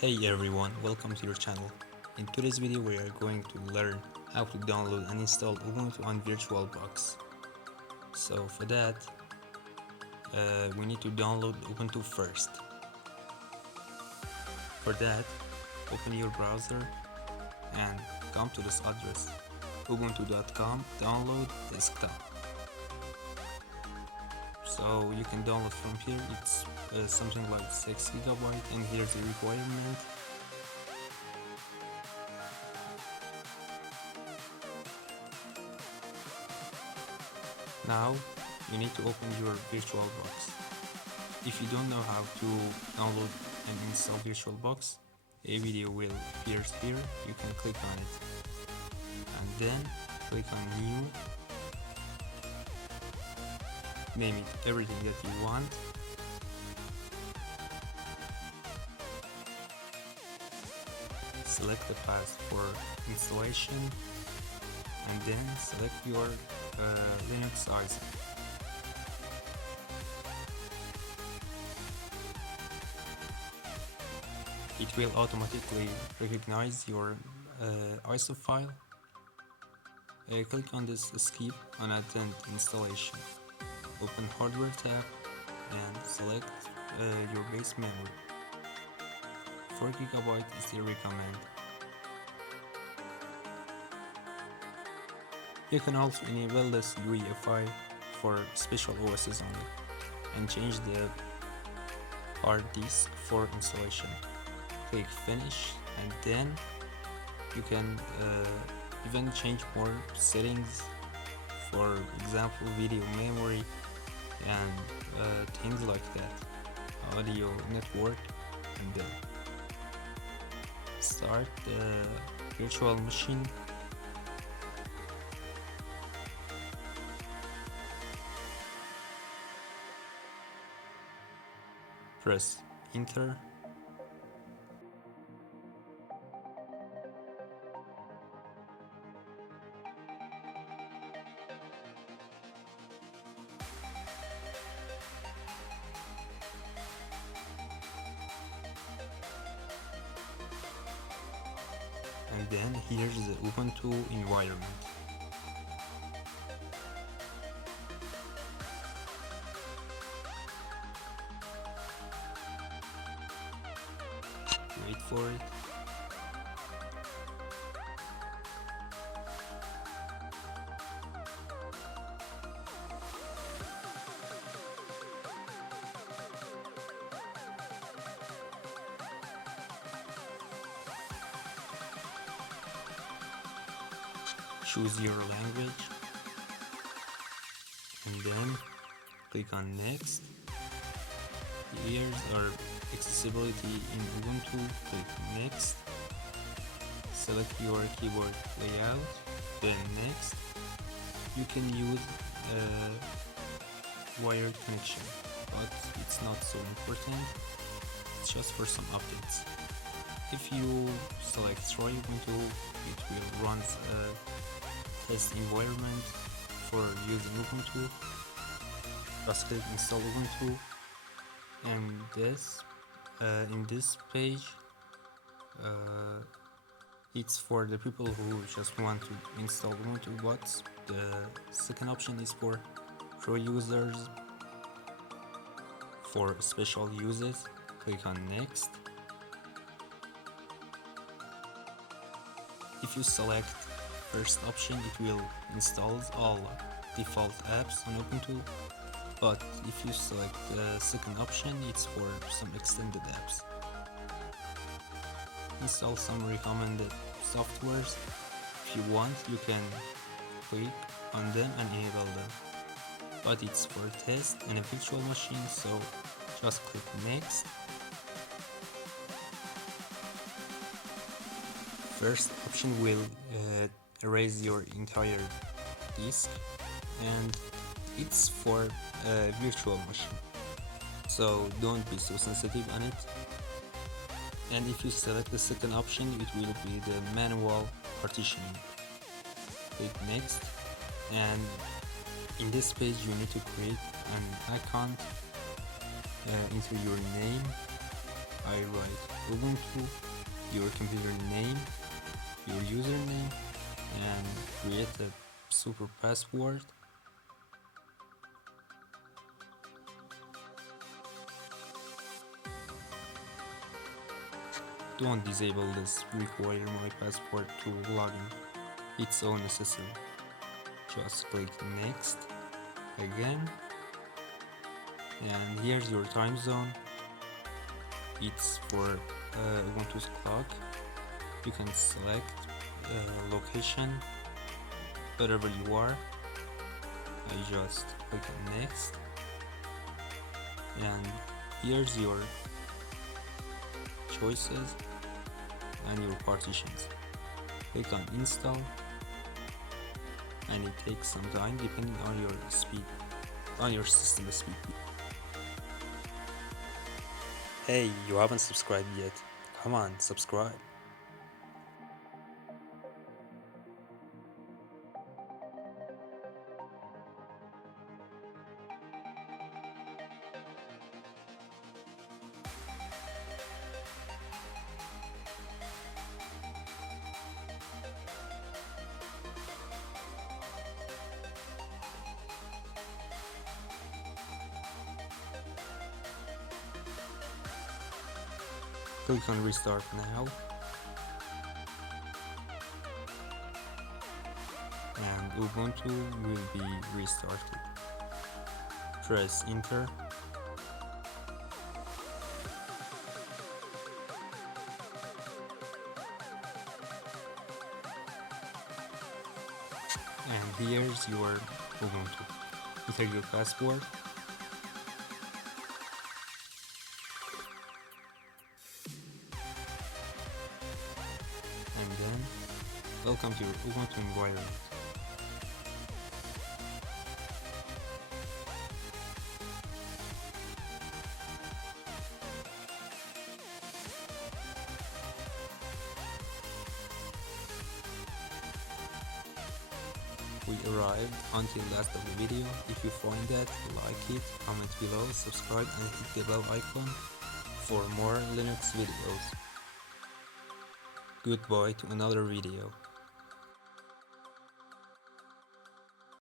Hey everyone, welcome to your channel. In today's video we are going to learn how to download and install Ubuntu on Virtualbox. So for that, we need to download Ubuntu first. For that, open your browser and come to this address, ubuntu.com download desktop. So you can download from here, it's something like 6 GB, and here's the requirement. Now you need to open your Virtualbox. If you don't know how to download and install Virtualbox, a video will appear here. You can click on it and then click on new, name it everything that you want, select the path for installation and then select your Linux ISO. It will automatically recognize your ISO file. Click on this skip on attend installation. Open hardware tab and select your base memory. 4 GB is the recommend. You can also enable this UEFI for special OSs only and change the hard disk for installation. Click finish and then you can even change more settings, for example video memory and things like that, audio network, and then start the virtual machine. Press enter. And then here's the Ubuntu environment. Wait for it. Choose your language and then click on next. Here's our accessibility in Ubuntu. Click next. Select your keyboard layout, then next. You can use wired connection, but it's not so important. It's just for some updates. If you select try Ubuntu, it will run test environment for using Ubuntu. Just click install Ubuntu, and this in this page it's for the people who just want to install Ubuntu, but the second option is for pro users for special uses. Click on next. If you select first option, it will install all default apps on Ubuntu, but if you select the second option, it's for some extended apps. Install some recommended softwares. If you want, you can click on them and enable them, but it's for test and a virtual machine, so just click next. First option will erase your entire disk, and it's for a virtual machine, so don't be so sensitive on it. And if you select the second option, it will be the manual partitioning. Click next, and in this page you need to create an account, enter your name. I write Ubuntu, your computer name, your username, and create a super password. Don't disable this require my password to login. It's so necessary. Just click next again, and here's your time zone. It's for Ubuntu's clock. You can select location wherever you are. I just click on next, and here's your choices and your partitions. Click on install, and it takes some time depending on your speed, on your system speed. Hey, you haven't subscribed yet. Come on, subscribe. Click on restart now, and Ubuntu will be restarted. Press enter, and here's your Ubuntu. Enter your password, and then welcome to your Ubuntu environment. We arrived until last of the video. If you find that, like it, comment below, subscribe and hit the bell icon for more Linux videos. Goodbye to another video.